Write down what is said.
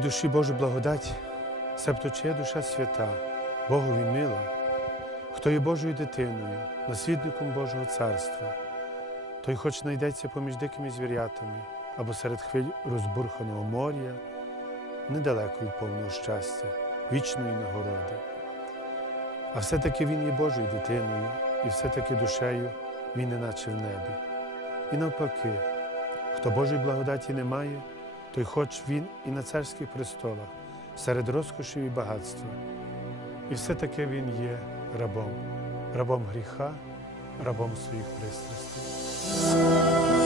душі Божу благодать, себто чия душа свята, Богові мила, хто є Божою дитиною, наслідником Божого царства, той хоч знайдеться поміж дикими звірятами або серед хвиль розбурханого моря, недалеко від повного щастя, вічної нагороди. А все-таки він є Божою дитиною, і все-таки душею він неначе в небі. І навпаки, хто Божої благодаті не має, той хоч він і на царських престолах, серед розкошів і багатства. І все-таки він є рабом, рабом гріха, рабом своїх пристрастей.